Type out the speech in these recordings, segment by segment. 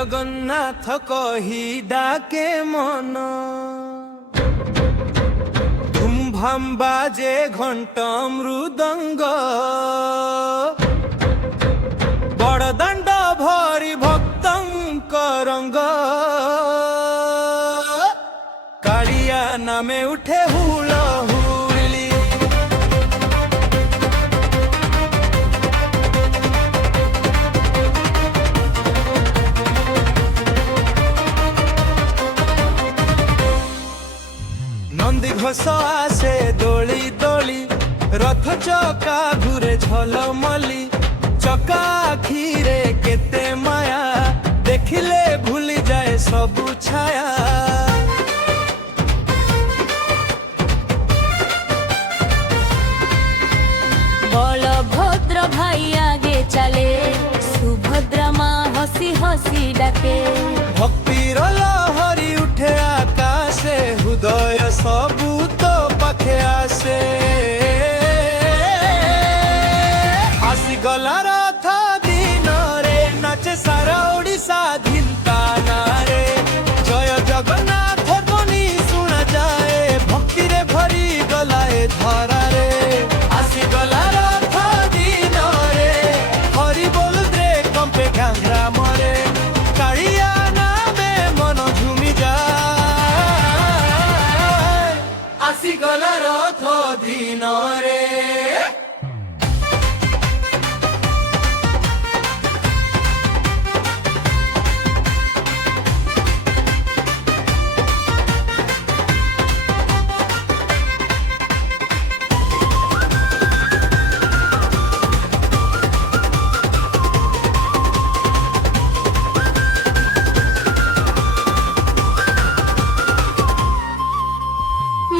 জগন্নাথ কহি ডাকে মন ধুমধাম বাজে ঘণ্ট মৃদঙ্গ বড়দাণ্ড ভরি ভক্তঙ্ক রঙ্গ কালিয়া নামে উঠে হুল হুলি নন্দী ঘোষ আসে দোলি দোলি রথ চকা ঘুরে ঝলমলি চকা আখিরে কেতে মায়া দেখিলে ভুলি যায় সবু ছায়া বলভদ্র ভাই আগে চালে সুভদ্রা মা হসি হসি ডাকে ভক্তির লহরি উঠে আকাশে হৃদয় সবু তো পাখে আসে আসিগলা রথ দিনরে নাচে সারা ওড়িশা ধিনতানারে জয় জগন্নাথ ধ্বনি শুনা যায় ভক্তিরে ভরি গলায় ধরারে আসিগলা রথ দিনরে হরি বল রে কম্পে ঘাংরা মরে কালিয়া নামে মন ঝুমি যায় আসিগলা রথ দিনরে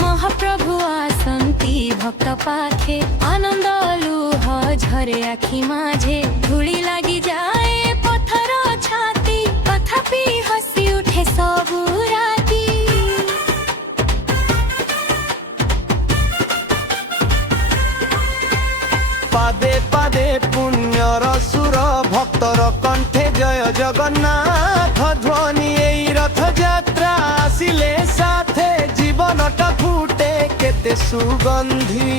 মহাপ্রভু আসন্তি ভক্ত পাখে আনন্দ লুহ ঝরে আখি মাঝে ধূলি লাগি যায় পথর ছাতি তথাপি হসি উঠে সবু রাতি পাদে পাদে পুণ্যর সুর ভক্তর কণ্ঠে জয় জগন্নাথ ধ্বনি এই রথযাত্রা আসিলে সাথে জীবনটা ফুটে কেতে সুগন্ধি।